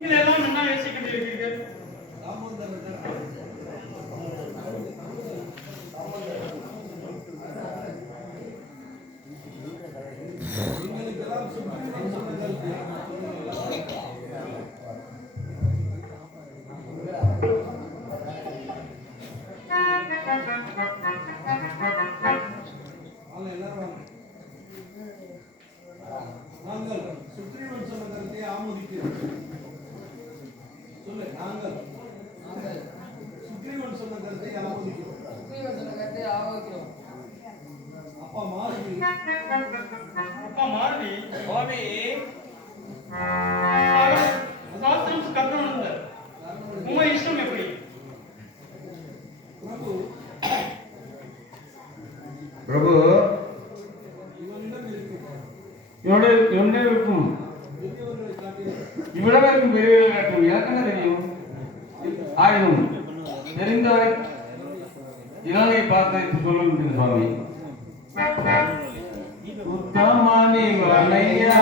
இதெல்லாம் என்ன பேசிக் கொண்டிருக்கிறீர்கள்? நாங்கள் சுப்ரீம் சொன்ன கருத்தை ஆமோதிக்கிறோம். சொல்லு, நாங்கள் சுப்ரீம் சொன்ன கருத்தை ஆமோதிக்கிறோம். அப்பா மாறுதி சுவாமி சாஸ்திரம் கற்றவனுங்க உங்க இஷ்டம் எப்படி? பிரபு பிரபு இவனிடம் இருக்கு இவனிடம் இருக்கும் பெரியவர்களை காட்டிலும் இவ்வளவு இருக்கும் பெரியவர்கள் காட்டும் எனக்கு என்ன தெரியும்? ஆயினும் தெரிந்தவரை இலங்கை பார்த்து சொல்லுங்க சுவாமி. உத்தமணி வனையா